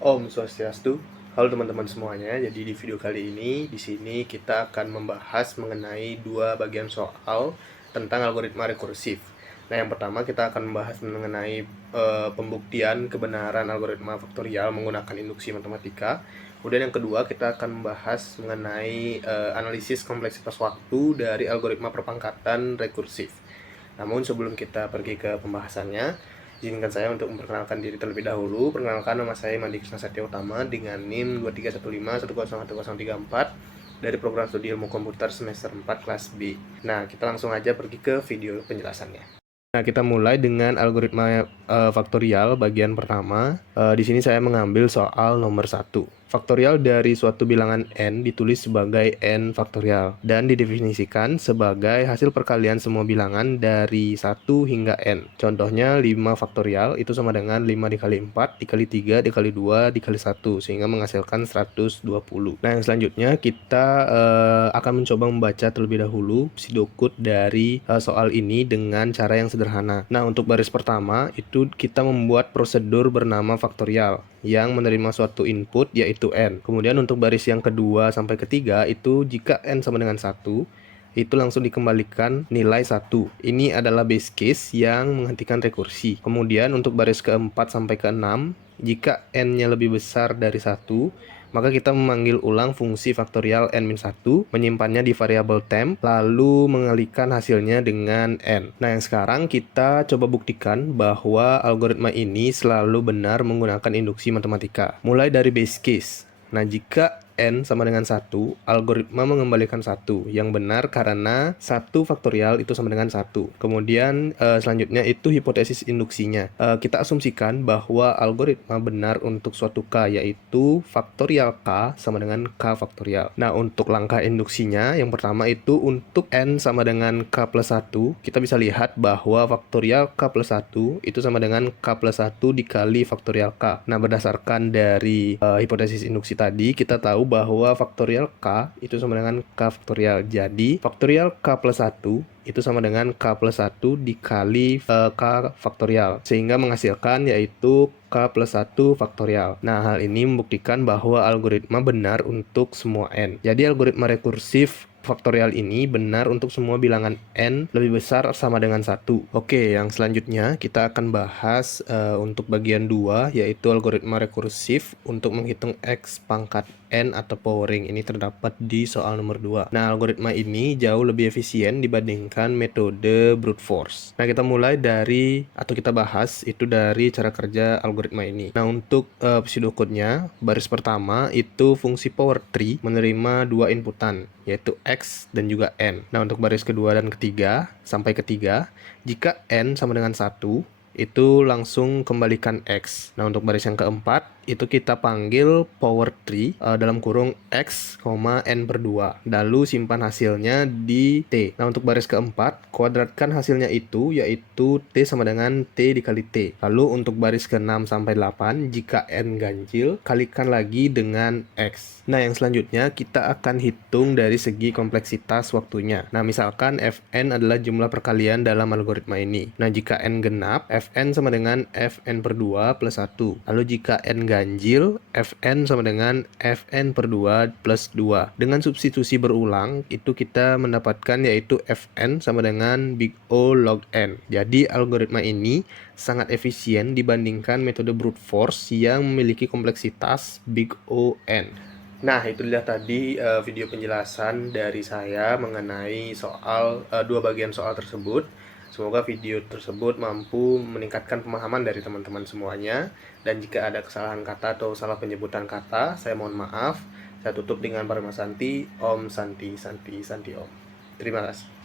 Om Swastiastu. Halo teman-teman semuanya. Jadi di video kali ini di sini kita akan membahas mengenai dua bagian soal tentang algoritma rekursif. Nah, yang pertama kita akan membahas mengenai pembuktian kebenaran algoritma faktorial menggunakan induksi matematika. Kemudian yang kedua kita akan membahas mengenai analisis kompleksitas waktu dari algoritma perpangkatan rekursif. Namun sebelum kita pergi ke pembahasannya, izinkan saya untuk memperkenalkan diri terlebih dahulu. Perkenalkan, nama saya Mandi Krisna Satya Utama dengan NIM 2315101034 dari program studi ilmu komputer semester 4 kelas B. Nah, kita langsung aja pergi ke video penjelasannya. Nah, kita mulai dengan algoritma faktorial bagian pertama. Di sini saya mengambil soal nomor 1. Faktorial dari suatu bilangan n ditulis sebagai n faktorial dan didefinisikan sebagai hasil perkalian semua bilangan dari 1 hingga n. Contohnya 5 faktorial itu sama dengan 5 dikali 4, dikali 3, dikali 2, dikali 1, sehingga menghasilkan 120. Nah, yang selanjutnya kita akan mencoba membaca terlebih dahulu pseudocode dari soal ini dengan cara yang sederhana. Nah, untuk baris pertama itu kita membuat prosedur bernama faktorial yang menerima suatu input yaitu n. Kemudian untuk baris yang kedua sampai ketiga itu jika n sama dengan 1, itu langsung dikembalikan nilai 1. Ini adalah base case yang menghentikan rekursi. Kemudian untuk baris keempat sampai keenam, jika n-nya lebih besar dari 1, maka kita memanggil ulang fungsi faktorial n-1, menyimpannya di variabel temp, lalu mengalihkan hasilnya dengan n. Nah, yang sekarang kita coba buktikan bahwa algoritma ini selalu benar menggunakan induksi matematika. Mulai dari base case. Nah, jika n sama dengan 1, algoritma mengembalikan 1 yang benar karena 1 faktorial itu sama dengan 1. Kemudian selanjutnya itu hipotesis induksinya. Kita asumsikan bahwa algoritma benar untuk suatu k, yaitu faktorial k sama dengan k faktorial. Nah, untuk langkah induksinya yang pertama itu untuk n sama dengan k plus 1, kita bisa lihat bahwa faktorial k plus 1 itu sama dengan k plus 1 dikali faktorial k. Nah, berdasarkan dari hipotesis induksi tadi, kita tahu bahwa faktorial k itu sama dengan k faktorial. Jadi, faktorial k plus 1 itu sama dengan k plus 1 dikali k faktorial, sehingga menghasilkan yaitu k plus 1 faktorial. Nah, hal ini membuktikan bahwa algoritma benar untuk semua n. Jadi, algoritma rekursif faktorial ini benar untuk semua bilangan n lebih besar sama dengan 1. Oke, yang selanjutnya kita akan bahas untuk bagian 2, yaitu algoritma rekursif untuk menghitung x pangkat n atau powering. Ini terdapat di soal nomor 2. Nah, algoritma ini jauh lebih efisien dibandingkan metode brute force. Nah, kita mulai dari, atau kita bahas itu dari cara kerja algoritma ini. Nah, untuk pseudocode-nya, baris pertama itu fungsi power tree menerima dua inputan, yaitu x dan juga n. Nah, untuk baris kedua dan ketiga sampai ketiga, jika n sama dengan 1, itu langsung kembalikan x. Nah, untuk baris yang keempat itu kita panggil power tree dalam kurung x, n per 2. Lalu simpan hasilnya di t. Nah, untuk baris keempat, kuadratkan hasilnya itu, yaitu t sama dengan t dikali t. Lalu untuk baris ke-6 sampai 8, jika n ganjil, kalikan lagi dengan x. Nah, yang selanjutnya kita akan hitung dari segi kompleksitas waktunya. Nah, misalkan fn adalah jumlah perkalian dalam algoritma ini. Nah, jika n genap, fn sama dengan fn per 2 plus 1. Lalu jika n ganjil, fn sama dengan fn per 2 plus 2. Dengan substitusi berulang, itu kita mendapatkan yaitu fn sama dengan big O log n. Jadi, algoritma ini sangat efisien dibandingkan metode brute force yang memiliki kompleksitas big O n. Nah, itu dia tadi video penjelasan dari saya mengenai soal dua bagian soal tersebut. Semoga video tersebut mampu meningkatkan pemahaman dari teman-teman semuanya. Dan jika ada kesalahan kata atau salah penyebutan kata, saya mohon maaf. Saya tutup dengan Parama Santi, Om Santi Santi Santi Om. Terima kasih.